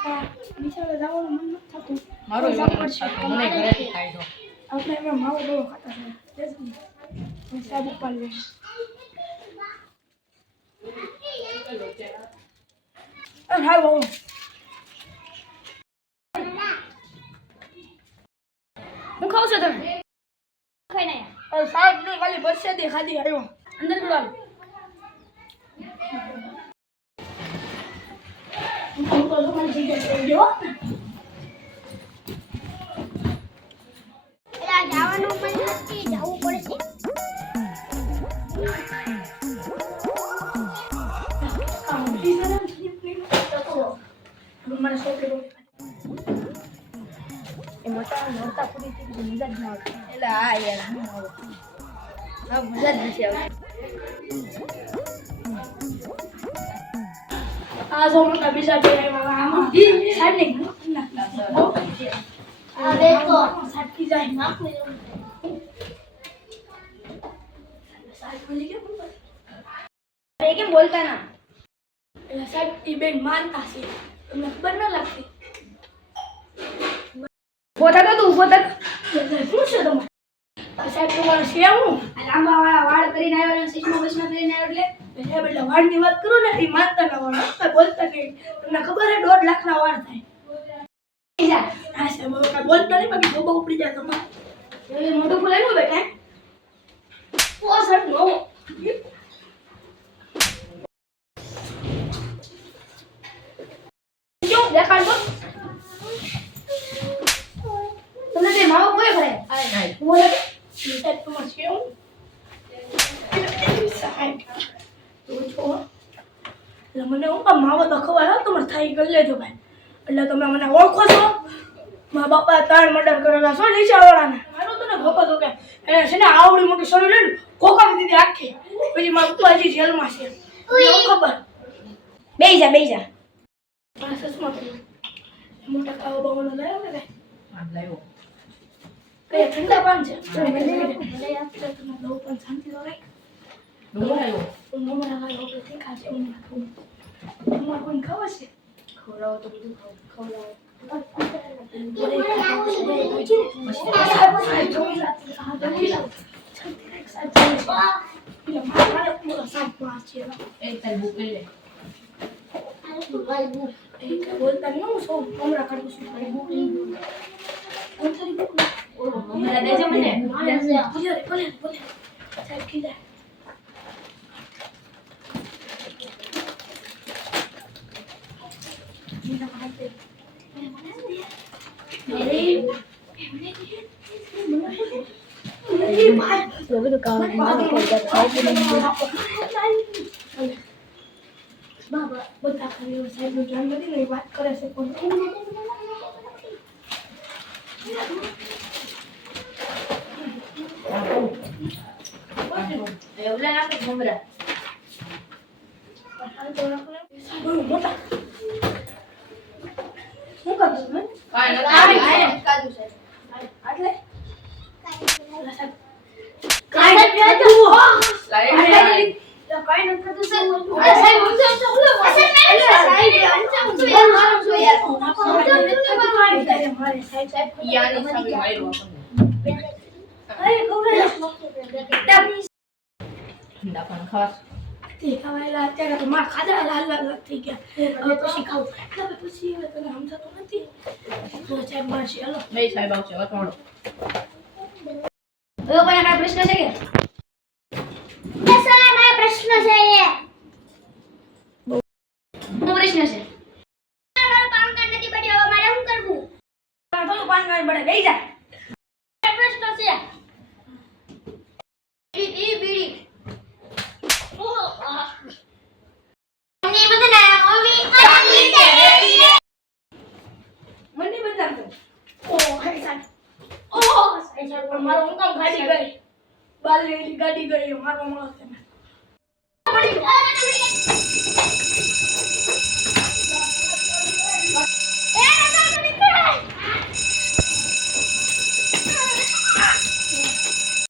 નિશાળે જવાનું મન નથી થતું. મારું મને ઘરેથી ખાઈ દો. આપણે એમાં માવો બહુ ખાતા છે. સાહેબ ઉપાડ લે. હા બહુ હું ખાવ છો તમે? ખાઈ નહીં. સાહેબ ને ખાલી પરસેદી ખાધી આવ્યો. અંદર બોલાવ. હું તો મને જગ્યા થઈ ગયો. એલા જવાનું મન નથી, જવું પડશે. મને સોપી એ મોટા નોરતા પૂરી થઈ ગઈ મજા જ ના આવતી. એટલે આ યાર હું આવો. હા મજા જ નથી આવતી. આ જો મોટા બીજા બે આમાં સાહેબ ને આ દેખો સાટકી જાય નાખને સાહેબ બોલી કે એ કેમ બોલતા ના? એટલે સાહેબ એ બેન માનતા છે તમને ખબર ના લાગતી. પોતા તો તું ઉભો થા. શું છે તમારે? સાહેબ તમારે છે હું લાંબા વાળા વાળ કરીને આવ્યો ને ચશ્મા બસમાં કરીને આવ્યો એટલે સાહેબ એટલે વાળની વાત કરું ને એ માનતા ના વાળ કઈ બોલતા નહીં. તમને ખબર છે 1.5 લાખના વાળ થાય. હા સાહેબ હવે કઈ બોલતા નહીં બાકી બોબા ઉપડી જાય તમારે. એ મોટું ફૂલાયું બેટા. ઓ સાહેબ નો ક્यों દેખાડ દો. તમને તે માવો કોઈ ભરે? હાય બોલે સાહેબ તમારે છે હું સાહેબ તો છો એટલે મને હું કામ માવો તો ખવાય તમારે થાય કરી લેજો ભાઈ. એટલે તમે મને ઓળખો છો? મારા બાપા 3 મર્ડર કરેલા છો નીચાવાળાને. મારો તો ને ભોકો તો કે એને છે ને આવડી મોટી સોરી લઈને કોકાવી દીધી આખી. પછી મારા પપ્પા હજી જેલમાં છે. મને ખબર. બેહી જા. આ સસમા મોટા ખાવા બાવાનો લાવ્યો ને આમ લાવ્યો. કઈ ઠંડા પાન છે મને આપશે તમે દઉં પણ શાંતિ તો રાખ. ડુંગર લાવ્યો. મમરા લાવ્યો કે તે ખાશે હું ના ખાઉં. તમારે કોઈ ખાવા છે? ખવડાવો તો બધું ખવડાવો. એક તારી બુક લઈ લે. બોલતા નહીં હું સૌ મમરા કાઢું છું. મમરા દેજે મને. બોલે સાહેબ કીધા બાબા બધા ખાલી સાહેબ નું ધ્યાન નથી ને વાત કરે છે પણ એવલા નાખે મમરા. મોટા શું કરતો મેં કાજુ છે. આટલે કાઈ નથી અત્યારે તો મારા ખાધા લાલ થઈ ગયા. હવે પછી ખાવું પછી હવે તને સમજાતું નથી. સાહેબ મારશે હાલો. બે સાહેબ આવશે વટવાણો. હવે કોઈને કાઈ પ્રશ્ન છે કે? સર મારો પ્રશ્ન છે એ. શું પ્રશ્ન છે? મારો પાન કાર્ડ નથી બન્યો, હવે મારે શું કરવું? થોડું પાન કાર્ડ બને બેસી જા. પ્રશ્ન છે ઈ બીડી મને બદલા મમ્મી મને બદલાવજો. હે સાહેબ સાહેબ પણ મારો હું કામ ગાડી ગઈ બાલની ગાડી ગઈ મારવા મળે છે.